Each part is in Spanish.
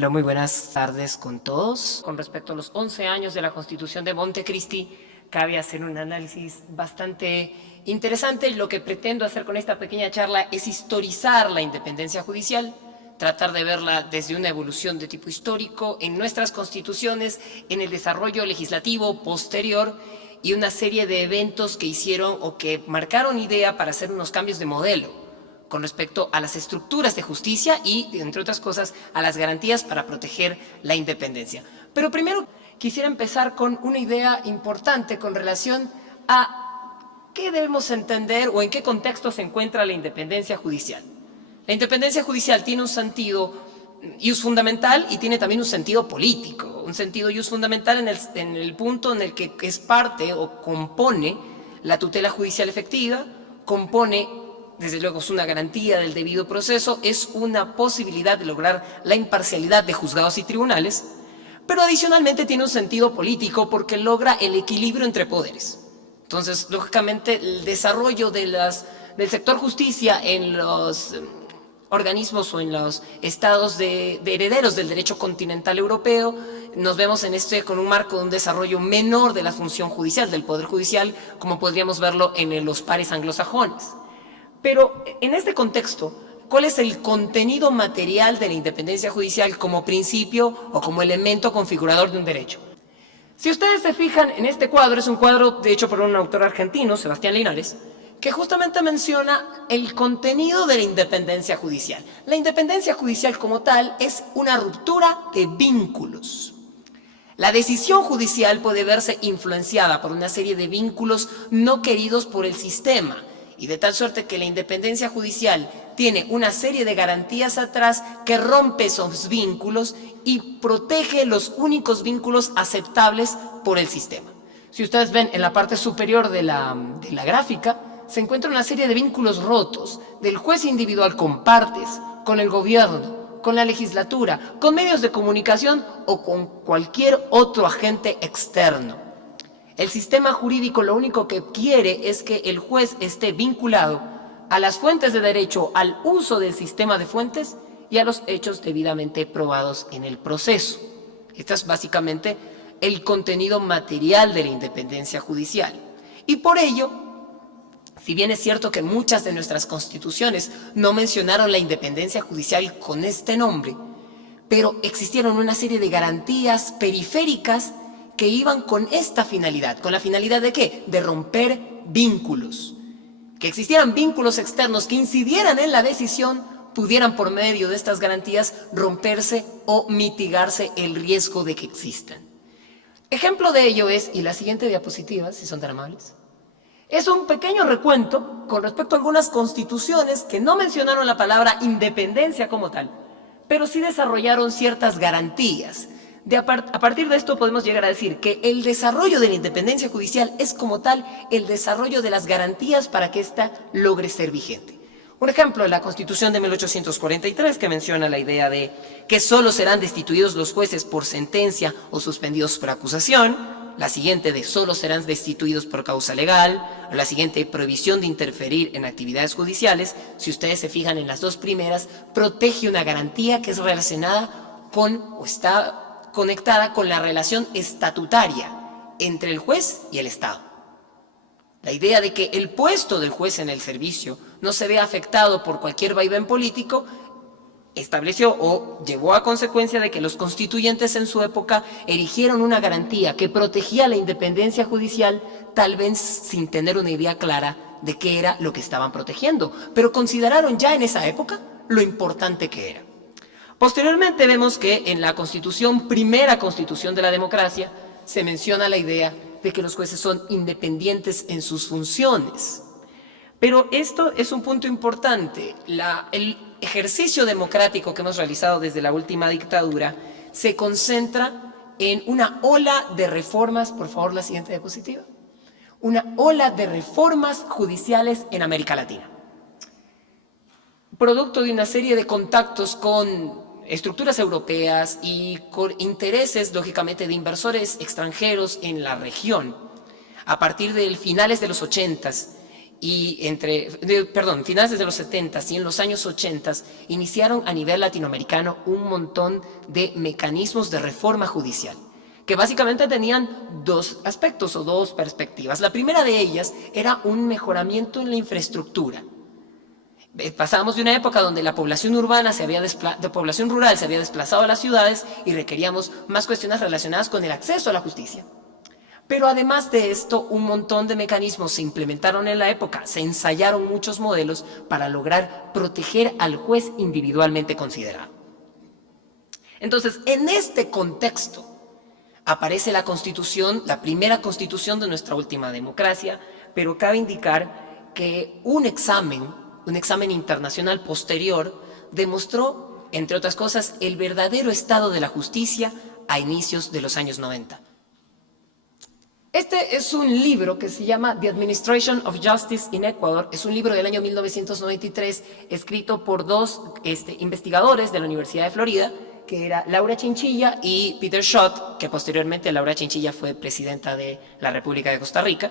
Aló, muy buenas tardes con todos. Con respecto a los 11 años de la Constitución de Montecristi, cabe hacer un análisis bastante interesante. Lo que pretendo hacer con esta pequeña charla es historizar la independencia judicial, tratar de verla desde una evolución de tipo histórico en nuestras constituciones, en el desarrollo legislativo posterior y una serie de eventos que hicieron o que marcaron idea para hacer unos cambios de modelo con respecto a las estructuras de justicia y, entre otras cosas, a las garantías para proteger la independencia. Pero primero quisiera empezar con una idea importante con relación a qué debemos entender o en qué contexto se encuentra la independencia judicial. La independencia judicial tiene un sentido ius fundamental y tiene también un sentido político, un sentido ius fundamental en el punto en el que es parte o compone la tutela judicial efectiva, compone, desde luego es una garantía del debido proceso, es una posibilidad de lograr la imparcialidad de juzgados y tribunales, pero adicionalmente tiene un sentido político porque logra el equilibrio entre poderes. Entonces, lógicamente, el desarrollo del sector justicia en los organismos o en los estados de herederos del derecho continental europeo, nos vemos en con un marco de un desarrollo menor de la función judicial, del poder judicial, como podríamos verlo en los pares anglosajones. Pero en este contexto, ¿cuál es el contenido material de la independencia judicial como principio o como elemento configurador de un derecho? Si ustedes se fijan en este cuadro, es un cuadro de hecho por un autor argentino, Sebastián Linares, que justamente menciona el contenido de la independencia judicial. La independencia judicial como tal es una ruptura de vínculos. La decisión judicial puede verse influenciada por una serie de vínculos no queridos por el sistema, y de tal suerte que la independencia judicial tiene una serie de garantías atrás que rompe esos vínculos y protege los únicos vínculos aceptables por el sistema. Si ustedes ven en la parte superior de la gráfica, se encuentra una serie de vínculos rotos del juez individual con partes, con el gobierno, con la legislatura, con medios de comunicación o con cualquier otro agente externo. El sistema jurídico lo único que quiere es que el juez esté vinculado a las fuentes de derecho, al uso del sistema de fuentes y a los hechos debidamente probados en el proceso. Este es básicamente el contenido material de la independencia judicial. Y por ello, si bien es cierto que muchas de nuestras constituciones no mencionaron la independencia judicial con este nombre, pero existieron una serie de garantías periféricas que iban con esta finalidad. ¿Con la finalidad de qué? De romper vínculos. Que existieran vínculos externos que incidieran en la decisión, pudieran por medio de estas garantías romperse o mitigarse el riesgo de que existan. Ejemplo de ello es, y la siguiente diapositiva, si son tan amables, es un pequeño recuento con respecto a algunas constituciones que no mencionaron la palabra independencia como tal, pero sí desarrollaron ciertas garantías. A partir de esto podemos llegar a decir que el desarrollo de la independencia judicial es como tal el desarrollo de las garantías para que ésta logre ser vigente. Un ejemplo, la Constitución de 1843, que menciona la idea de que solo serán destituidos los jueces por sentencia o suspendidos por acusación. La siguiente de solo serán destituidos por causa legal. La siguiente, prohibición de interferir en actividades judiciales. Si ustedes se fijan en las dos primeras, protege una garantía que es relacionada con o está conectada con la relación estatutaria entre el juez y el Estado. La idea de que el puesto del juez en el servicio no se vea afectado por cualquier vaivén político estableció o llevó a consecuencia de que los constituyentes en su época erigieron una garantía que protegía la independencia judicial, tal vez sin tener una idea clara de qué era lo que estaban protegiendo, pero consideraron ya en esa época lo importante que era. Posteriormente vemos que en la Constitución, primera Constitución de la democracia, se menciona la idea de que los jueces son independientes en sus funciones. Pero esto es un punto importante. El ejercicio democrático que hemos realizado desde la última dictadura se concentra en una ola de reformas, por favor la siguiente diapositiva, una ola de reformas judiciales en América Latina. Producto de una serie de contactos con estructuras europeas y con intereses, lógicamente, de inversores extranjeros en la región, a partir de finales de los 80s finales de los 70 y en los años 80 iniciaron a nivel latinoamericano un montón de mecanismos de reforma judicial, que básicamente tenían dos aspectos o dos perspectivas. La primera de ellas era un mejoramiento en la infraestructura. Pasábamos de una época donde la población rural se había desplazado a las ciudades y requeríamos más cuestiones relacionadas con el acceso a la justicia. Pero además de esto, un montón de mecanismos se implementaron en la época, se ensayaron muchos modelos para lograr proteger al juez individualmente considerado. Entonces, en este contexto, aparece la Constitución, la primera Constitución de nuestra última democracia, pero cabe indicar que un examen internacional posterior demostró, entre otras cosas, el verdadero estado de la justicia a inicios de los años 90. Este es un libro que se llama The Administration of Justice in Ecuador. Es un libro del año 1993, escrito por dos investigadores de la Universidad de Florida, que era Laura Chinchilla y Peter Schott, que posteriormente Laura Chinchilla fue presidenta de la República de Costa Rica.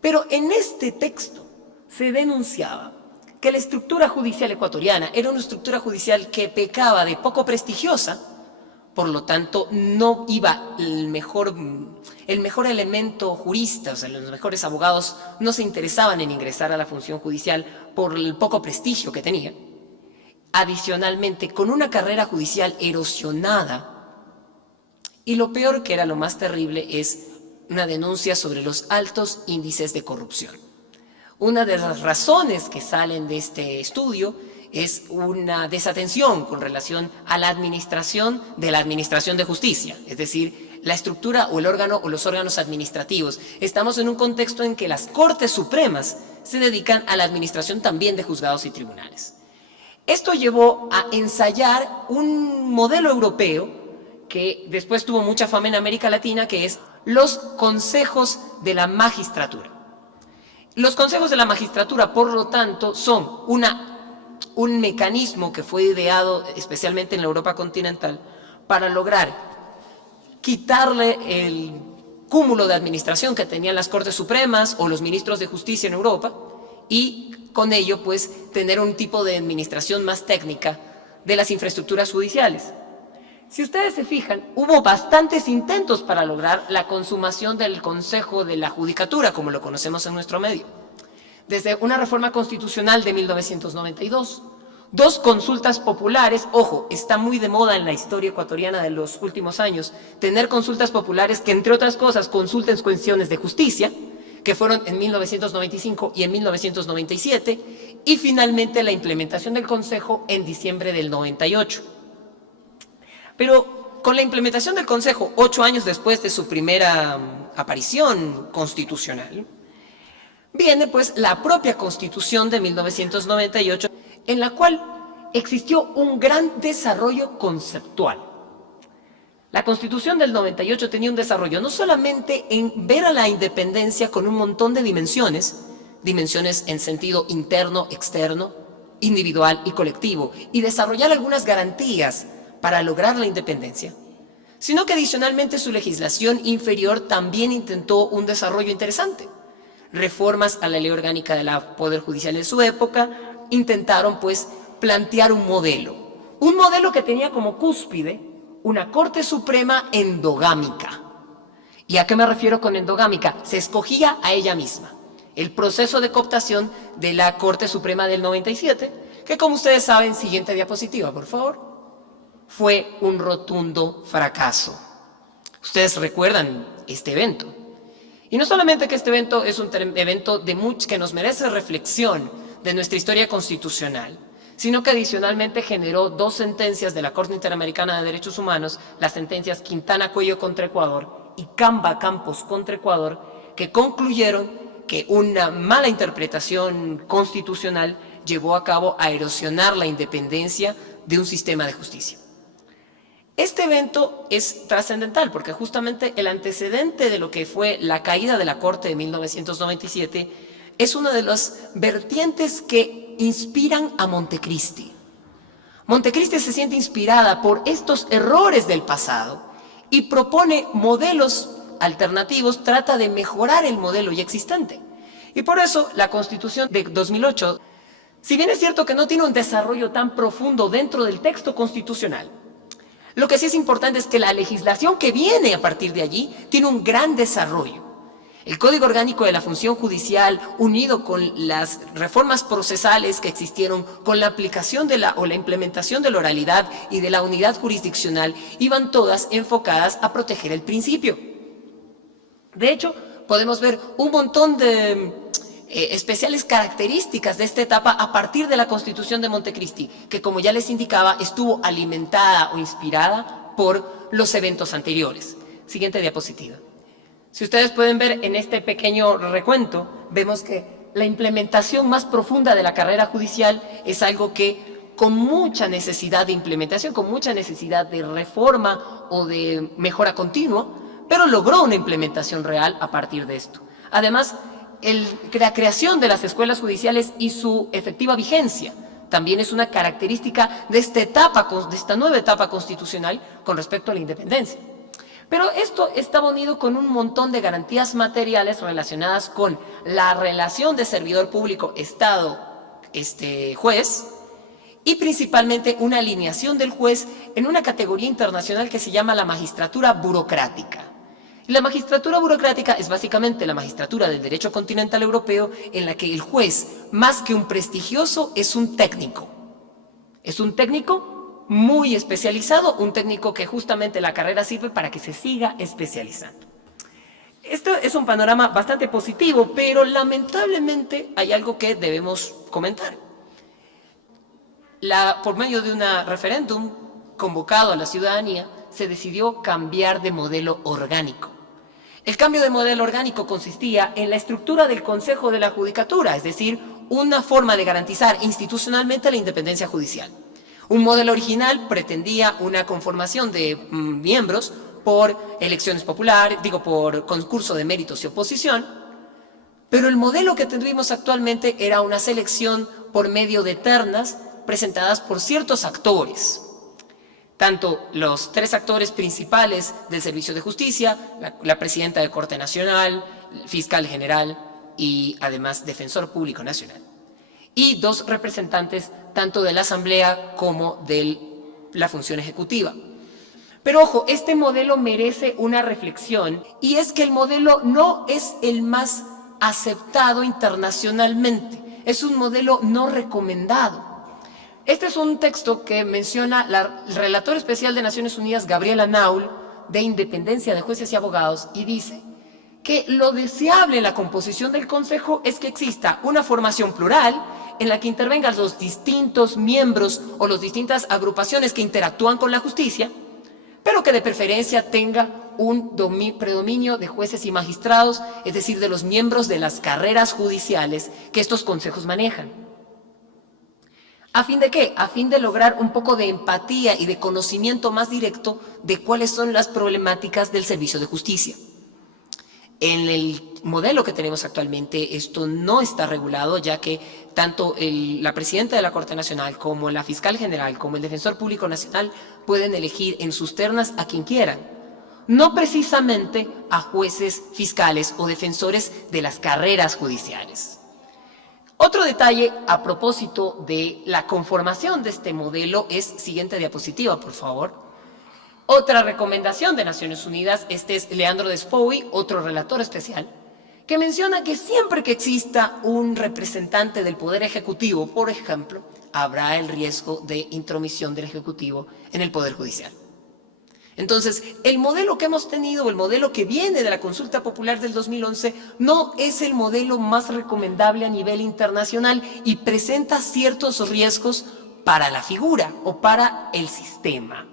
Pero en este texto se denunciaba que la estructura judicial ecuatoriana era una estructura judicial que pecaba de poco prestigiosa, por lo tanto no iba el mejor elemento jurista, o sea, los mejores abogados no se interesaban en ingresar a la función judicial por el poco prestigio que tenía. Adicionalmente, con una carrera judicial erosionada, y lo peor, que era lo más terrible, es una denuncia sobre los altos índices de corrupción. Una de las razones que salen de este estudio es una desatención con relación a la administración de justicia, es decir, la estructura o el órgano o los órganos administrativos. Estamos en un contexto en que las Cortes Supremas se dedican a la administración también de juzgados y tribunales. Esto llevó a ensayar un modelo europeo que después tuvo mucha fama en América Latina, que es los consejos de la magistratura. Los consejos de la magistratura, por lo tanto, son un mecanismo que fue ideado especialmente en la Europa continental para lograr quitarle el cúmulo de administración que tenían las Cortes Supremas o los ministros de justicia en Europa y con ello pues tener un tipo de administración más técnica de las infraestructuras judiciales. Si ustedes se fijan, hubo bastantes intentos para lograr la consumación del Consejo de la Judicatura, como lo conocemos en nuestro medio. Desde una reforma constitucional de 1992, dos consultas populares. Ojo, está muy de moda en la historia ecuatoriana de los últimos años tener consultas populares que, entre otras cosas, consulten cuestiones de justicia, que fueron en 1995 y en 1997, y finalmente la implementación del Consejo en diciembre del 98. Pero con la implementación del Consejo, 8 años después de su primera aparición constitucional, viene pues la propia Constitución de 1998, en la cual existió un gran desarrollo conceptual. La Constitución del 98 tenía un desarrollo no solamente en ver a la independencia con un montón de dimensiones en sentido interno, externo, individual y colectivo, y desarrollar algunas garantías para lograr la independencia, sino que adicionalmente su legislación inferior también intentó un desarrollo interesante. Reformas a la ley orgánica del Poder Judicial en su época intentaron pues plantear un modelo que tenía como cúspide una Corte Suprema endogámica. ¿Y a qué me refiero con endogámica? Se escogía a ella misma. El proceso de cooptación de la Corte Suprema del 97, que como ustedes saben, siguiente diapositiva, por favor, fue un rotundo fracaso. Ustedes recuerdan este evento. Y no solamente que este evento es un evento que nos merece reflexión de nuestra historia constitucional, sino que adicionalmente generó dos sentencias de la Corte Interamericana de Derechos Humanos, las sentencias Quintana Cuello contra Ecuador y Camba Campos contra Ecuador, que concluyeron que una mala interpretación constitucional llevó a cabo a erosionar la independencia de un sistema de justicia. Este evento es trascendental porque justamente el antecedente de lo que fue la caída de la Corte de 1997 es una de las vertientes que inspiran a Montecristi. Montecristi se siente inspirada por estos errores del pasado y propone modelos alternativos, trata de mejorar el modelo ya existente. Y por eso la Constitución de 2008, si bien es cierto que no tiene un desarrollo tan profundo dentro del texto constitucional, lo que sí es importante es que la legislación que viene a partir de allí tiene un gran desarrollo. El Código Orgánico de la Función Judicial, unido con las reformas procesales que existieron, con la aplicación de la implementación de la oralidad y de la unidad jurisdiccional, iban todas enfocadas a proteger el principio. De hecho, podemos ver un montón de especiales características de esta etapa a partir de la Constitución de Montecristi, que, como ya les indicaba, estuvo alimentada o inspirada por los eventos anteriores. Siguiente diapositiva. Si ustedes pueden ver en este pequeño recuento, vemos que la implementación más profunda de la carrera judicial es algo que, con mucha necesidad de implementación, con mucha necesidad de reforma o de mejora continua, pero logró una implementación real a partir de esto. Además, la creación de las escuelas judiciales y su efectiva vigencia también es una característica de esta nueva etapa constitucional con respecto a la independencia. Pero esto estaba unido con un montón de garantías materiales relacionadas con la relación de servidor público Estado-juez y principalmente una alineación del juez en una categoría internacional que se llama la magistratura burocrática. La magistratura burocrática es básicamente la magistratura del derecho continental europeo en la que el juez, más que un prestigioso, es un técnico. Es un técnico muy especializado, un técnico que justamente la carrera sirve para que se siga especializando. Esto es un panorama bastante positivo, pero lamentablemente hay algo que debemos comentar. Por medio de un referéndum convocado a la ciudadanía, se decidió cambiar de modelo orgánico. El cambio de modelo orgánico consistía en la estructura del Consejo de la Judicatura, es decir, una forma de garantizar institucionalmente la independencia judicial. Un modelo original pretendía una conformación de miembros por elecciones populares, por concurso de méritos y oposición, pero el modelo que tuvimos actualmente era una selección por medio de ternas presentadas por ciertos actores. Tanto los 3 actores principales del Servicio de Justicia, la presidenta de Corte Nacional, el fiscal general y además defensor público nacional. Y 2 representantes tanto de la Asamblea como de la función ejecutiva. Pero ojo, este modelo merece una reflexión y es que el modelo no es el más aceptado internacionalmente, es un modelo no recomendado. Este es un texto que menciona el relator especial de Naciones Unidas, Gabriela Naul, de independencia de jueces y abogados, y dice que lo deseable en la composición del Consejo es que exista una formación plural en la que intervengan los distintos miembros o las distintas agrupaciones que interactúan con la justicia, pero que de preferencia tenga un predominio de jueces y magistrados, es decir, de los miembros de las carreras judiciales que estos consejos manejan. ¿A fin de qué? A fin de lograr un poco de empatía y de conocimiento más directo de cuáles son las problemáticas del servicio de justicia. En el modelo que tenemos actualmente esto no está regulado, ya que tanto la presidenta de la Corte Nacional como la fiscal general como el defensor público nacional pueden elegir en sus ternas a quien quieran, no precisamente a jueces, fiscales o defensores de las carreras judiciales. Otro detalle a propósito de la conformación de este modelo es, siguiente diapositiva, por favor. Otra recomendación de Naciones Unidas, este es Leandro Despoui, otro relator especial, que menciona que siempre que exista un representante del Poder Ejecutivo, por ejemplo, habrá el riesgo de intromisión del Ejecutivo en el Poder Judicial. Entonces, el modelo que hemos tenido, el modelo que viene de la consulta popular del 2011, no es el modelo más recomendable a nivel internacional y presenta ciertos riesgos para la figura o para el sistema.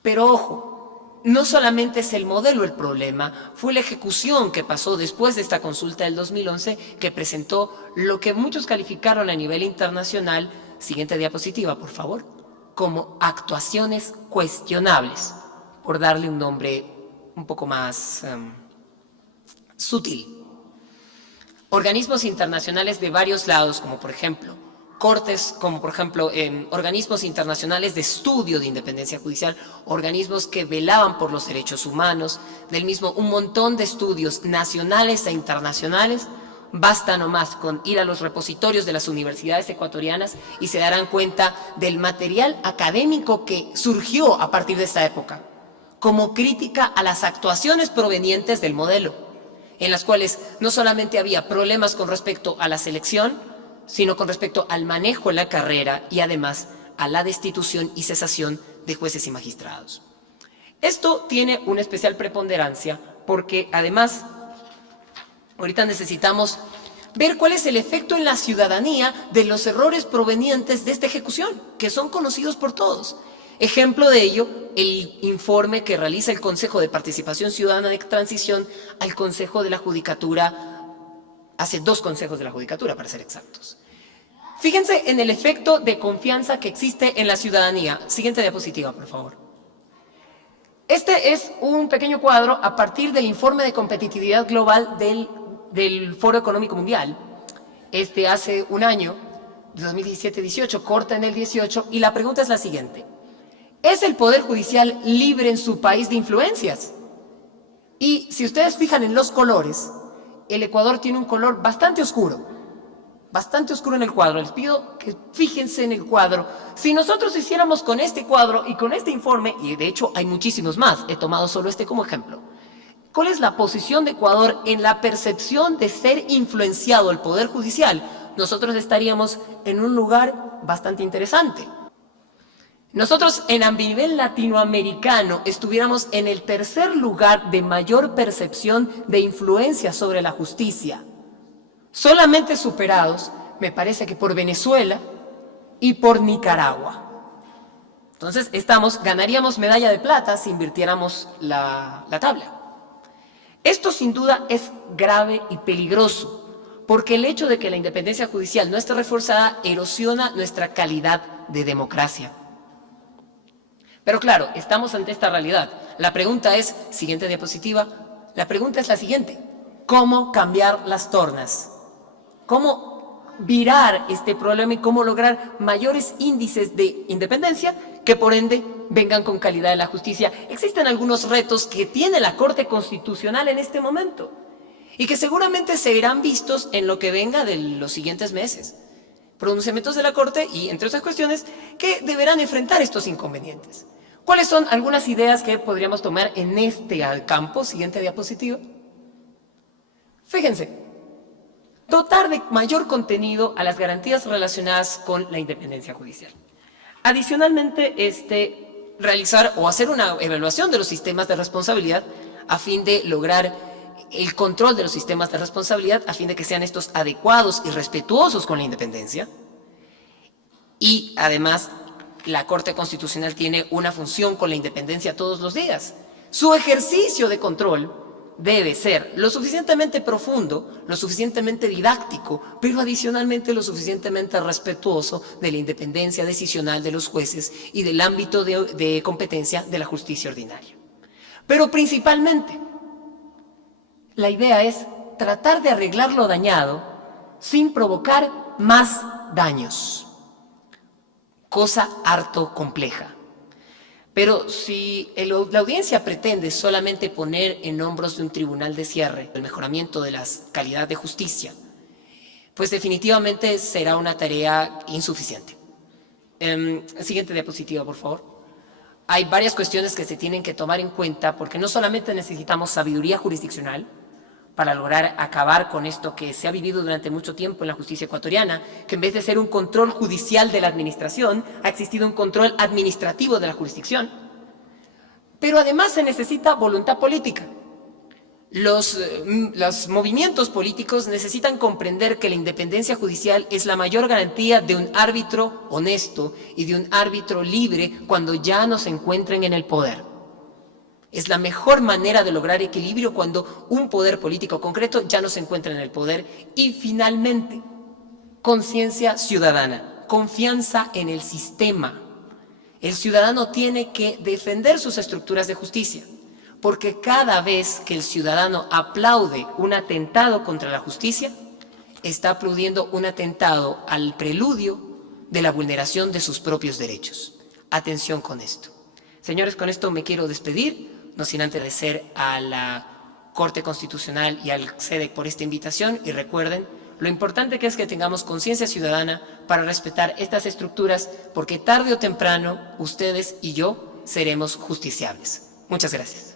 Pero ojo, no solamente es el modelo el problema, fue la ejecución que pasó después de esta consulta del 2011 que presentó lo que muchos calificaron a nivel internacional, siguiente diapositiva por favor, como actuaciones cuestionables, por darle un nombre un poco más sutil. Organismos internacionales de varios lados, como por ejemplo cortes, como por ejemplo organismos internacionales de estudio de independencia judicial, organismos que velaban por los derechos humanos, del mismo un montón de estudios nacionales e internacionales, Basta nomás con ir a los repositorios de las universidades ecuatorianas y se darán cuenta del material académico que surgió a partir de esta época, como crítica a las actuaciones provenientes del modelo, en las cuales no solamente había problemas con respecto a la selección, sino con respecto al manejo en la carrera y además a la destitución y cesación de jueces y magistrados. Esto tiene una especial preponderancia porque además ahorita necesitamos ver cuál es el efecto en la ciudadanía de los errores provenientes de esta ejecución, que son conocidos por todos. Ejemplo de ello, el informe que realiza el Consejo de Participación Ciudadana de Transición al Consejo de la Judicatura, hace 2 consejos de la Judicatura para ser exactos. Fíjense en el efecto de confianza que existe en la ciudadanía. Siguiente diapositiva, por favor. Este es un pequeño cuadro a partir del informe de competitividad global del Foro Económico Mundial. Hace un año, 2017-18, corta en el 18, y la pregunta es la siguiente. ¿Es el Poder Judicial libre en su país de influencias? Y si ustedes fijan en los colores, el Ecuador tiene un color bastante oscuro en el cuadro. Les pido que fíjense en el cuadro. Si nosotros hiciéramos con este cuadro y con este informe, y de hecho hay muchísimos más, he tomado solo este como ejemplo, ¿cuál es la posición de Ecuador en la percepción de ser influenciado el Poder Judicial? Nosotros estaríamos en un lugar bastante interesante. Nosotros a nivel latinoamericano estuviéramos en el 3er lugar de mayor percepción de influencia sobre la justicia, solamente superados, me parece que por Venezuela y por Nicaragua. Entonces ganaríamos medalla de plata si invirtiéramos la tabla. Esto sin duda es grave y peligroso, porque el hecho de que la independencia judicial no esté reforzada erosiona nuestra calidad de democracia. Pero claro, estamos ante esta realidad. La pregunta es, siguiente diapositiva, la pregunta es la siguiente: ¿cómo cambiar las tornas? ¿Cómo virar este problema y cómo lograr mayores índices de independencia que por ende vengan con calidad de la justicia? Existen algunos retos que tiene la Corte Constitucional en este momento y que seguramente se irán vistos en lo que venga de los siguientes meses. Pronunciamientos de la Corte y, entre otras cuestiones, que deberán enfrentar estos inconvenientes. ¿Cuáles son algunas ideas que podríamos tomar en este campo? Siguiente diapositiva. Fíjense, dotar de mayor contenido a las garantías relacionadas con la independencia judicial. Adicionalmente, realizar o hacer una evaluación de los sistemas de responsabilidad a fin de lograr el control de los sistemas de responsabilidad, a fin de que sean estos adecuados y respetuosos con la independencia. Y además, la Corte Constitucional tiene una función con la independencia todos los días. Su ejercicio de control debe ser lo suficientemente profundo, lo suficientemente didáctico, pero adicionalmente lo suficientemente respetuoso de la independencia decisional de los jueces y del ámbito de competencia de la justicia ordinaria. Pero principalmente, la idea es tratar de arreglar lo dañado sin provocar más daños. Cosa harto compleja. Pero si la audiencia pretende solamente poner en hombros de un tribunal de cierre el mejoramiento de la calidad de justicia, pues definitivamente será una tarea insuficiente. Siguiente diapositiva, por favor. Hay varias cuestiones que se tienen que tomar en cuenta porque no solamente necesitamos sabiduría jurisdiccional para lograr acabar con esto que se ha vivido durante mucho tiempo en la justicia ecuatoriana, que en vez de ser un control judicial de la administración, ha existido un control administrativo de la jurisdicción. Pero además se necesita voluntad política. Los movimientos políticos necesitan comprender que la independencia judicial es la mayor garantía de un árbitro honesto y de un árbitro libre cuando ya no se encuentren en el poder. Es la mejor manera de lograr equilibrio cuando un poder político concreto ya no se encuentra en el poder. Y finalmente, conciencia ciudadana, confianza en el sistema. El ciudadano tiene que defender sus estructuras de justicia, porque cada vez que el ciudadano aplaude un atentado contra la justicia, está aplaudiendo un atentado al preludio de la vulneración de sus propios derechos. Atención con esto. Señores, con esto me quiero despedir, no sin antes agradecer a la Corte Constitucional y al SEDEC por esta invitación, y recuerden lo importante que es que tengamos conciencia ciudadana para respetar estas estructuras, porque tarde o temprano ustedes y yo seremos justiciables. Muchas gracias.